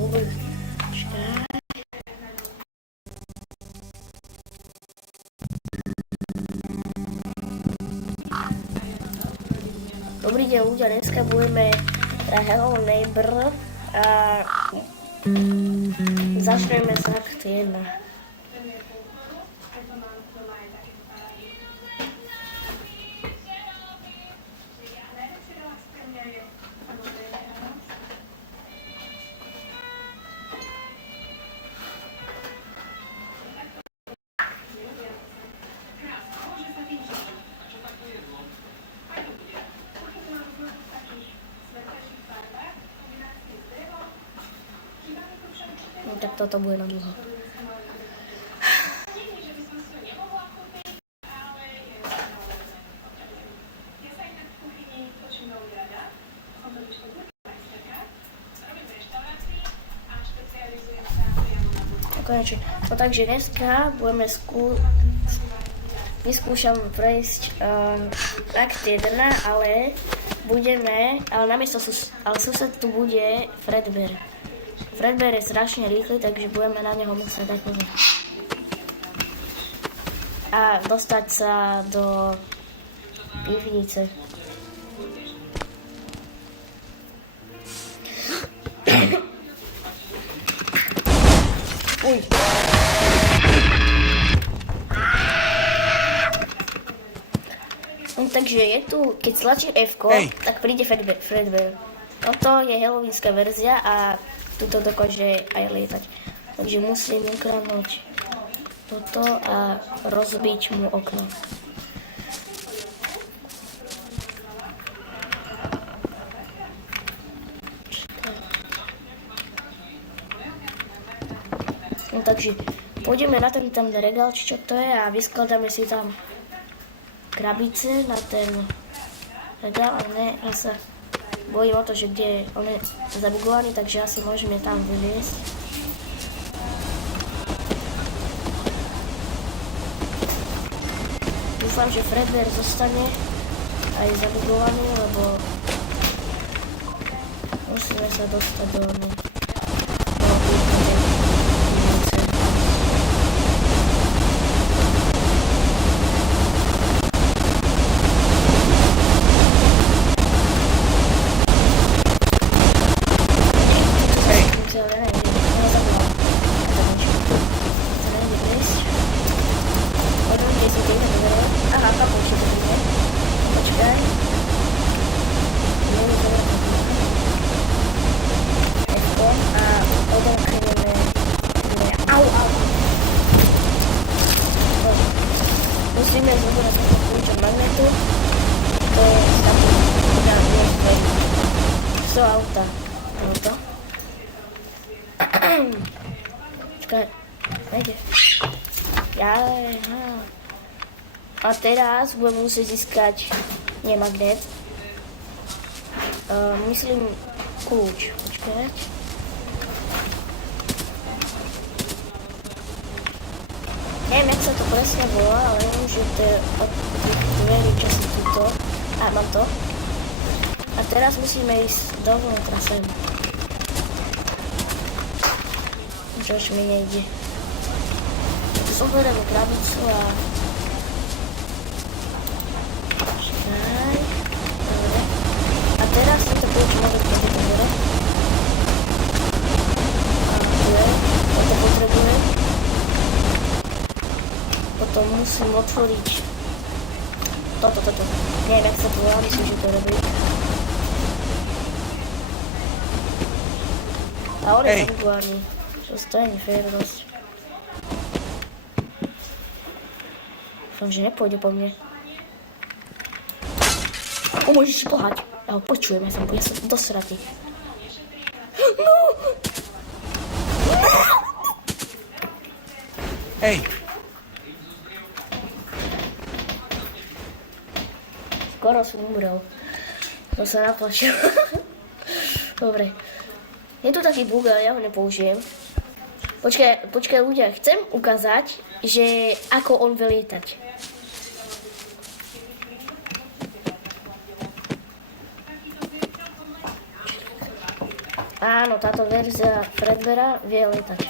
Dobrý. Čakaj. Dobrý deň ľudia, dneska budeme Hello Neighbor a začneme z akt 1. No tak toto bude na dlho. No takže dneska budeme vyskúšam prejsť akt 1, ale sused tu bude Fredbear. Fredbear je strašne rýchly, takže budeme na neho musieť dať pozor. A dostať sa do pivnice. Uj. No, takže je tu, keď stlačí F-ko, tak príde Fredbear. Toto je halloweenská verzia a tuto dokáže aj lietať. Takže musím ukradnúť toto a rozbiť mu okno. No takže pôjdeme na ten tam regál, či čo to je, a vyskladáme si tam krabice na ten regál, ale ne, ja sa bojím o to, že kde on je zabugovaný, takže asi môžeme tam vyliesť. Dúfam, že Fredbear zostane aj zabugovaný, lebo musíme sa dostať do musíme zobrať kľúčom magnetu, to je stavu na dverí. Z auta. Auto. Čakaj, nejde. A teraz budem musieť získať, nie magnet, myslím kľúč. Počkať. Neviem, jak sa to presne volá, ale viem, že to je od tých dverí, čo si tuto. A mám to. A teraz musíme ísť dovnútra sem. Čož mi nejde. Zoberieme krabicu a... Počkaj. Dobre. A teraz tento kľúč môže byť hore. A toto potrebujem. Potom musím otvoriť toto. Neviem, jak sa to volá, myslím, že to robí. A on je zabugovaný. To je nefér dosť. Dúfam, že nepôjde po mne. Môžeš si pohať. Ja ho počujem, ja som dosratý. No! Hej! Skoro som umrel. To sa naplačil. Dobre. Je tu taký bug, ale ja ho nepoužijem. Počkaj ľudia, chcem ukázať, že ako on vie lietať. Áno, táto verzia Fredbeara vie lietať.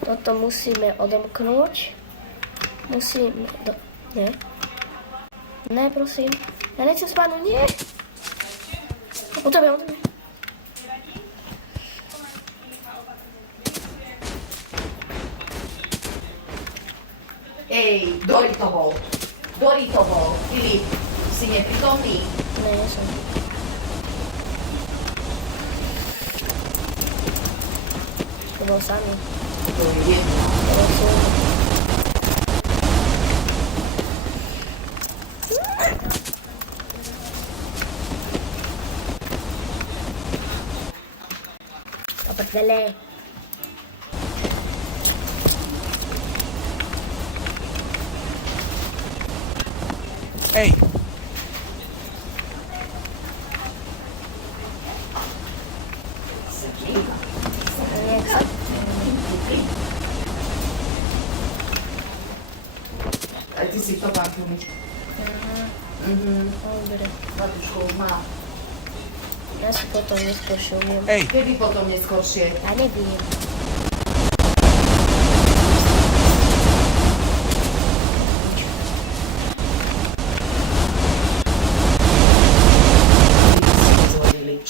Toto musíme odomknúť. Nie. Ne, prosím. Ja nechcem spadnúť, nie. Utopím. Ej, Dori to bol. Filip, si neprítomný? Ne, nie som. To bol samý. To je jedno. To bol svoj. To prdele. Hey, Jak sa? Aj ty si to pán Filmičku. Dobre. Matuško už má. Ja si potom neskôr šumiem. hey, Kedy potom neskôršie? Ja neviem.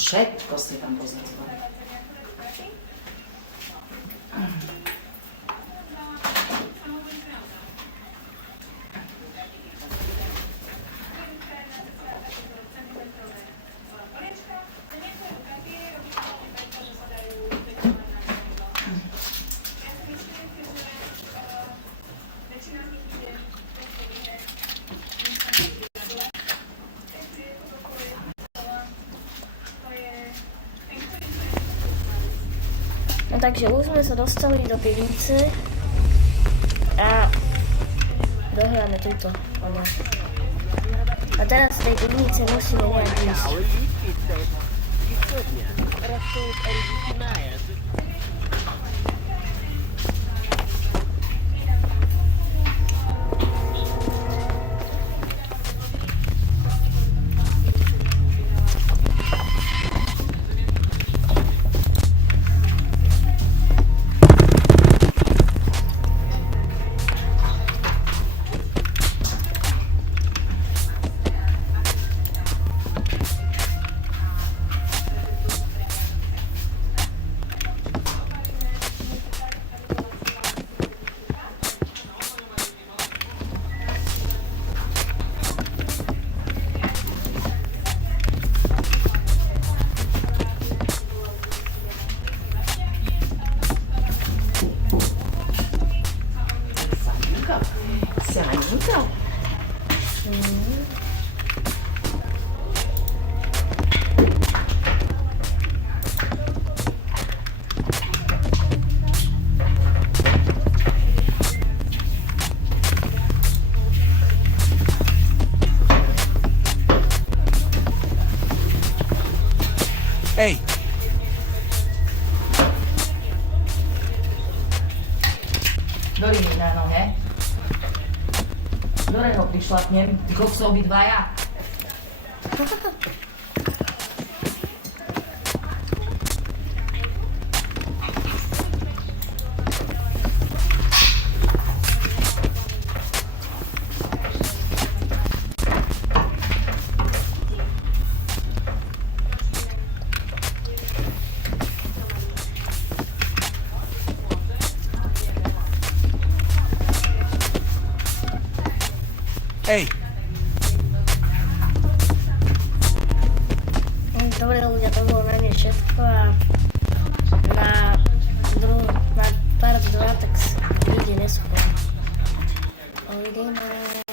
Všetko ste tam pozreli. No takže už sme sa dostali do pivnice a dohľadne túto. A teraz z tej pivnice musíme nejak ísť. Saninka? hey. Dori mi na nohe. Do ktorého prišlapnem? Ty kokso obidvaja. Hey, Dobre ľudia, to bolo na mne všetko a na part 2 tak vyjde neskôr. Uvidíme.